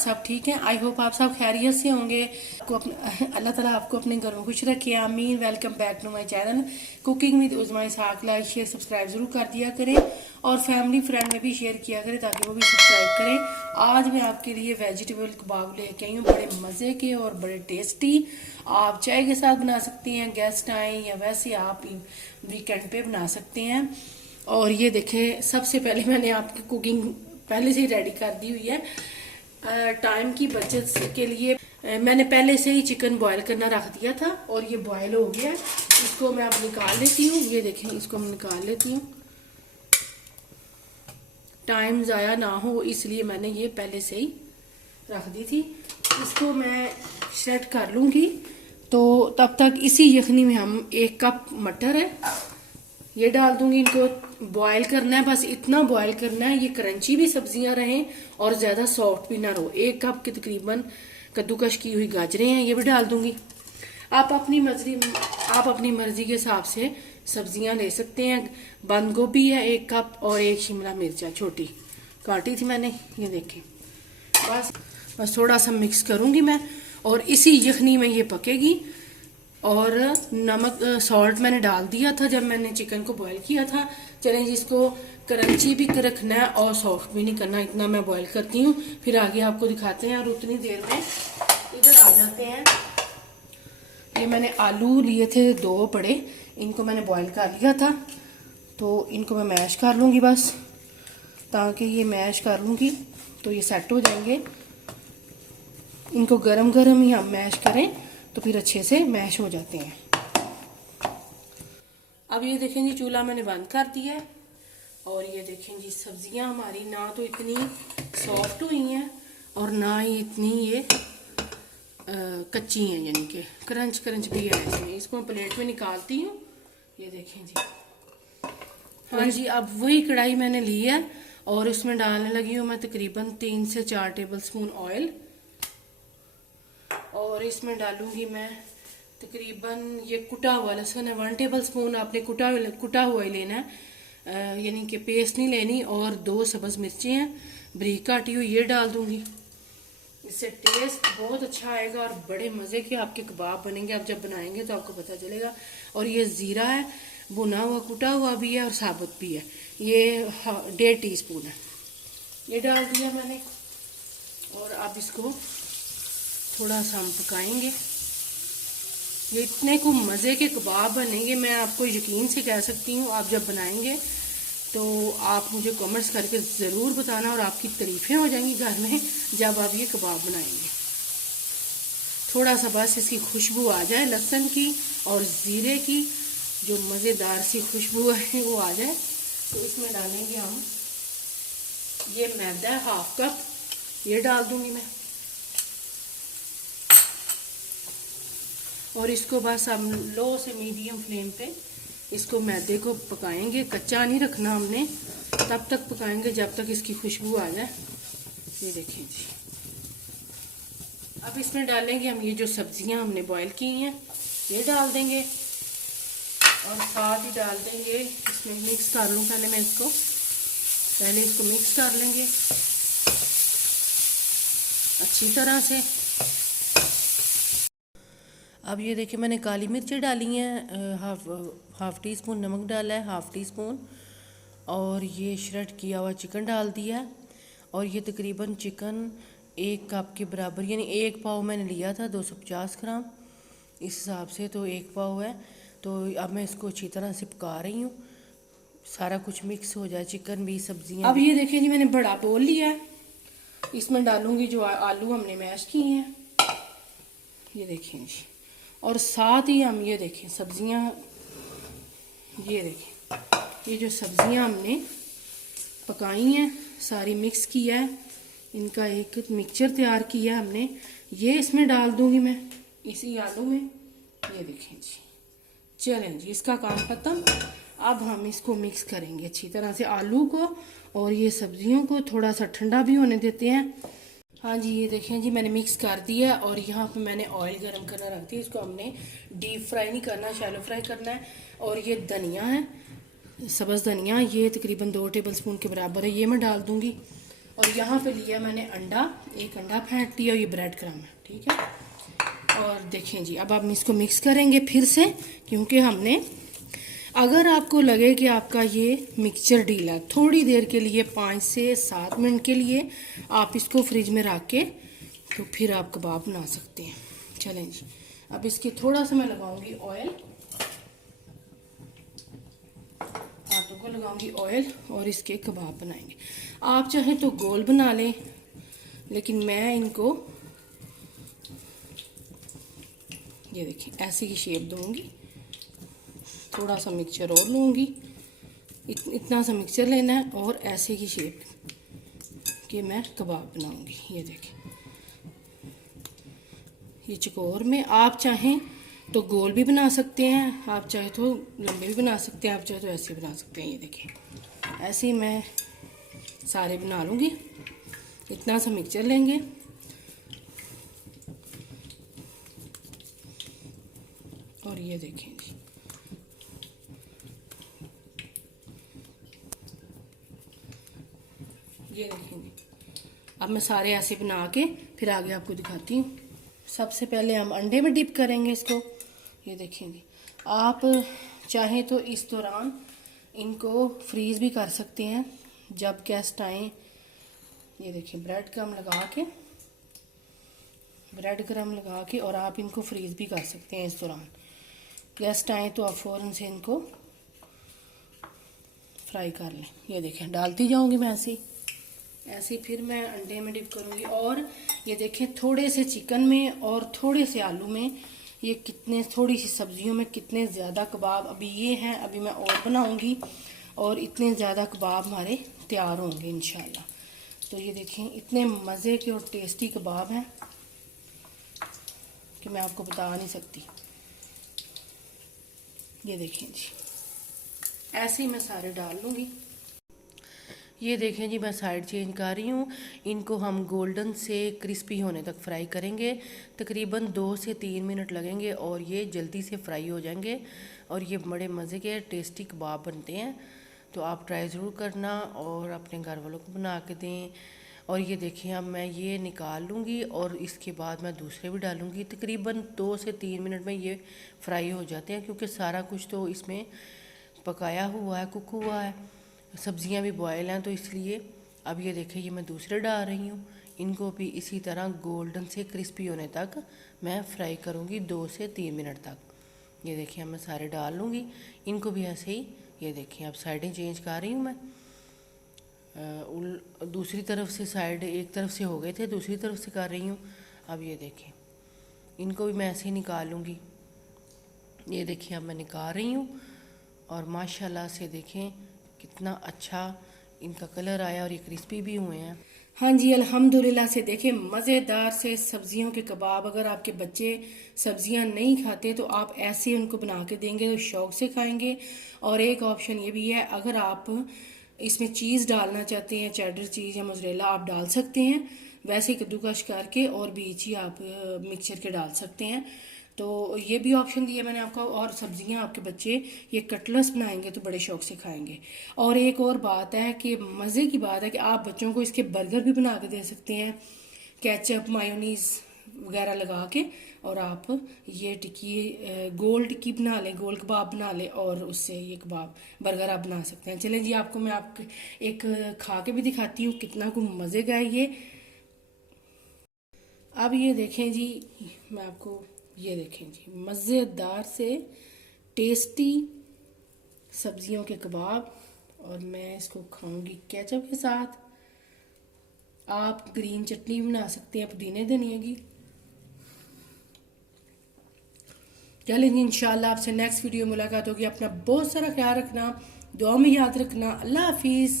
सब ठीक हैं। आई होप आप सब खैरियत से होंगे। अल्लाह ताला आपको अपने घर में खुश रखे, आमीन। Welcome back to my channel cooking with Uzma Ishaq. Like share subscribe जरूर कर दिया करें और फैमिली फ्रेंड में भी शेयर किया करें ताकि वो भी सब्सक्राइब करें। आज मैं आपके लिए वेजिटेबल कबाब लेके आई हूँ, बड़े मज़े के और बड़े टेस्टी। आप चाय के साथ बना सकते हैं, गेस्ट आए या वैसे आप वीकेंड पे बना सकते हैं। और ये देखें, सबसे पहले मैंने आपकी कुकिंग पहले से ही रेडी कर दी हुई है। टाइम की बचत के लिए मैंने पहले से ही चिकन बॉईल करना रख दिया था और ये बॉईल हो गया। इसको मैं अब निकाल लेती हूँ। ये देखें, इसको मैं निकाल लेती हूँ, टाइम ज़ाया ना हो इसलिए मैंने ये पहले से ही रख दी थी। इसको मैं सेट कर लूँगी। तो तब तक इसी यखनी में हम 1 कप मटर है ये डाल दूंगी। इनको बॉईल करना है, बस इतना बॉईल करना है ये क्रंची भी सब्जियां रहें और ज़्यादा सॉफ्ट भी ना रहो। 1 कप की तकरीबन कद्दूकश की हुई गाजरें हैं, ये भी डाल दूंगी। आप अपनी मर्जी के हिसाब से सब्जियां ले सकते हैं। बंद गोभी है 1 कप और 1 शिमला मिर्च है, छोटी काटी थी मैंने। ये देखें, बस थोड़ा सा मिक्स करूंगी मैं और इसी यखनी में ये पकेगी। और नमक सॉल्ट मैंने डाल दिया था जब मैंने चिकन को बॉईल किया था। चलें जी, इसको क्रंची भी रखना है और सॉफ्ट भी नहीं करना, इतना मैं बॉईल करती हूँ, फिर आगे आपको दिखाते हैं। और उतनी देर में इधर आ जाते हैं। ये मैंने आलू लिए थे 2 बड़े, इनको मैंने बॉईल कर लिया था। तो इनको मैं मैश कर लूँगी बस, ताकि ये मैश कर लूँगी तो ये सेट हो जाएंगे। इनको गरम गरम ही हम मैश करें तो फिर अच्छे से मैश हो जाते हैं। अब ये देखें जी, चूल्हा मैंने बंद कर दिया है और ये देखें जी, सब्जियां हमारी ना तो इतनी सॉफ्ट हुई हैं और ना ही इतनी ये कच्ची हैं, यानी कि क्रंच भी है इसमें। इसको मैं प्लेट में निकालती हूँ। ये देखें जी, हाँ जी। अब वही कढ़ाई मैंने ली है और उसमें डालने लगी हूँ मैं तकरीबन 3 से 4 टेबल स्पून ऑयल। और इसमें डालूंगी मैं तकरीबन ये कुटा हुआ लहसुन है 1 टेबल स्पून। आपने कुटा हुआ ही लेना है, यानी कि पेस्ट नहीं लेनी। और 2 सब्ज मिर्चें हैं बारीक काटी हुई, ये डाल दूंगी। इससे टेस्ट बहुत अच्छा आएगा और बड़े मज़े के आपके कबाब बनेंगे। आप जब बनाएंगे तो आपको पता चलेगा। और ये ज़ीरा है, भुना हुआ कुटा हुआ भी है और साबुत भी है, ये 1.5 टीस्पून है, ये डाल दिया मैंने। और अब इसको थोड़ा सा हम पकाएंगे। ये इतने को मज़े के कबाब बनेंगे, मैं आपको यकीन से कह सकती हूँ। आप जब बनाएंगे तो आप मुझे कमेंट्स करके ज़रूर बताना और आपकी तारीफ़ें हो जाएंगी घर में जब आप ये कबाब बनाएंगे। थोड़ा सा बस इसकी खुशबू आ जाए, लहसुन की और ज़ीरे की जो मज़ेदार सी खुशबू है वो आ जाए, तो इसमें डालेंगे हम ये मैदा 1/2 कप, ये डाल दूँगी मैं। और इसको बस हम लो से मीडियम फ्लेम पे इसको मैदे को पकाएंगे। कच्चा नहीं रखना हमने, तब तक पकाएंगे जब तक इसकी खुशबू आ जाए। ये देखिए जी, अब इसमें डालेंगे हम ये जो सब्जियां हमने बॉईल की हैं, ये डाल देंगे। और साथ ही डाल देंगे, इसमें मिक्स कर लूँ पहले मैं इसको, पहले इसको मिक्स कर लेंगे अच्छी तरह से। अब ये देखिए, मैंने काली मिर्चें डाली हैं, हाफ टी स्पून नमक डाला है, 1/2 टीस्पून। और ये श्रेड किया हुआ चिकन डाल दिया है। और ये तकरीबन चिकन 1 कप के बराबर, यानी 1 पाव मैंने लिया था, 250 ग्राम इस हिसाब से, तो 1 पाव है। तो अब मैं इसको अच्छी तरह से पका रही हूँ, सारा कुछ मिक्स हो जाए, चिकन भी सब्जियाँ। अब ये देखिए जी, मैंने बड़ा बोल लिया है, इसमें डालूंगी जो आलू हमने मैश किए हैं, ये देखें जी। और साथ ही हम ये देखें सब्जियां, ये देखें ये जो सब्जियां हमने पकाई हैं सारी मिक्स किया है, इनका एक मिक्सचर तैयार किया है हमने, ये इसमें डाल दूंगी मैं इसी आलू में। ये देखें जी, चलें जी, इसका काम खत्म। अब हम इसको मिक्स करेंगे अच्छी तरह से आलू को और ये सब्जियों को, थोड़ा सा ठंडा भी होने देते हैं। हाँ जी, ये देखें जी, मैंने मिक्स कर दिया और यहाँ पे मैंने ऑयल गरम करना रख दिया। इसको हमने डीप फ्राई नहीं करना, शैलो फ्राई करना है। और ये धनिया है, सब्ज़ धनिया, ये तकरीबन 2 टेबल स्पून के बराबर है, ये मैं डाल दूँगी। और यहाँ पे लिया मैंने अंडा, एक अंडा फेंट लिया और ये ब्रेड क्रम्ब है, ठीक है। और देखें जी, अब हम इसको मिक्स करेंगे फिर से, क्योंकि हमने, अगर आपको लगे कि आपका ये मिक्सचर ढीला है, थोड़ी देर के लिए 5 से 7 मिनट के लिए आप इसको फ्रिज में रख के तो फिर आप कबाब बना सकते हैं। चलें जी, अब इसके थोड़ा सा मैं लगाऊंगी ऑयल, हाथों को लगाऊंगी ऑयल और इसके कबाब बनाएंगे। आप चाहें तो गोल बना लें, लेकिन मैं इनको ये देखिए ऐसी ही शेप दूंगी। थोड़ा सा मिक्सचर और लूँगी, इतना सा मिक्सचर लेना है और ऐसे की शेप के मैं कबाब बनाऊंगी। ये देखें, ये चकोर में, आप चाहें तो गोल भी बना सकते हैं, आप चाहे तो लंबे भी बना सकते हैं, आप चाहे तो ऐसे बना सकते हैं। ये देखें, ऐसे ही मैं सारे बना लूँगी। इतना सा मिक्सचर लेंगे और ये देखें जी, ये देखेंगे। अब मैं सारे ऐसे बना के फिर आगे आपको दिखाती हूँ। सबसे पहले हम अंडे में डिप करेंगे इसको। ये देखेंगे, आप चाहें तो इस दौरान इनको फ्रीज भी कर सकते हैं जब गेस्ट आए। ये देखिए, ब्रेड क्रम्ब लगा के और आप इनको फ्रीज भी कर सकते हैं। इस दौरान गेस्ट आए तो आप फ़ौरन से इनको फ्राई कर लें। ये देखें, डालती जाऊंगी मैं ऐसे फिर मैं अंडे में डिप करूंगी। और ये देखें, थोड़े से चिकन में और थोड़े से आलू में, ये कितने, थोड़ी सी सब्जियों में कितने ज़्यादा कबाब अभी ये हैं। अभी मैं और बनाऊंगी और इतने ज़्यादा कबाब हमारे तैयार होंगे इंशाल्लाह। तो ये देखें, इतने मज़े के और टेस्टी कबाब हैं कि मैं आपको बता नहीं सकती। ये देखें जी, ऐसे ही मैं सारे डाल लूँगी। ये देखें जी, मैं साइड चेंज कर रही हूँ। इनको हम गोल्डन से क्रिस्पी होने तक फ्राई करेंगे। तकरीबन 2 से 3 मिनट लगेंगे और ये जल्दी से फ्राई हो जाएंगे और ये बड़े मज़े के टेस्टी कबाब बनते हैं। तो आप ट्राई ज़रूर करना और अपने घर वालों को बना के दें। और ये देखें, अब मैं ये निकाल लूँगी और इसके बाद मैं दूसरे भी डालूँगी। तकरीबन 2 से 3 मिनट में ये फ्राई हो जाते हैं, क्योंकि सारा कुछ तो इसमें पकाया हुआ है, कुक हुआ है, सब्जियां भी बॉयल हैं, तो इसलिए। अब ये देखें, ये मैं दूसरे डाल रही हूँ। इनको भी इसी तरह गोल्डन से क्रिस्पी होने तक मैं फ्राई करूँगी 2 से 3 मिनट तक। ये देखिए, अब मैं सारे डाल लूँगी इनको भी ऐसे ही। ये देखिए, अब साइडें चेंज कर रही हूँ मैं। दूसरी तरफ से साइड, एक तरफ से हो गए थे, दूसरी तरफ से कर रही हूँ। अब ये देखें, इनको भी मैं ऐसे ही निकाल लूँगी। ये देखिए, अब मैं निकाल रही हूँ और माशाल्लाह से देखें कितना अच्छा इनका कलर आया और ये क्रिस्पी भी हुए हैं। हाँ जी, अल्हम्दुलिल्लाह से देखें, मज़ेदार से सब्जियों के कबाब। अगर आपके बच्चे सब्जियां नहीं खाते तो आप ऐसे उनको बना के देंगे तो शौक से खाएंगे। और एक ऑप्शन ये भी है, अगर आप इसमें चीज़ डालना चाहते हैं, चेडर चीज़ या मोज़रेला, आप डाल सकते हैं वैसे कद्दूकश करके, और बीच ही आप मिक्सचर के डाल सकते हैं। तो ये भी ऑप्शन दिया मैंने आपको। और सब्जियां आपके बच्चे ये कटलेट्स बनाएंगे तो बड़े शौक से खाएंगे। और एक और बात है कि मज़े की बात है कि आप बच्चों को इसके बर्गर भी बना के दे सकते हैं, केचप मायोनीज़ वगैरह लगा के। और आप ये टिक्की, गोल टिक्की बना लें, गोल कबाब बना लें और उससे ये कबाब बर्गर आप बना सकते हैं। चलें जी, आपको मैं एक खा के भी दिखाती हूँ कितना को मज़े का है ये। अब ये देखें जी, मैं आपको, ये देखें जी, मज़ेदार से टेस्टी सब्जियों के कबाब। और मैं इसको खाऊंगी केचप के साथ। आप ग्रीन चटनी बना सकते हैं पुदीने धनिया की। चलें जी, इंशाल्लाह आपसे नेक्स्ट वीडियो मुलाकात होगी। अपना बहुत सारा ख्याल रखना, दुआ में याद रखना। अल्लाह हाफिज़।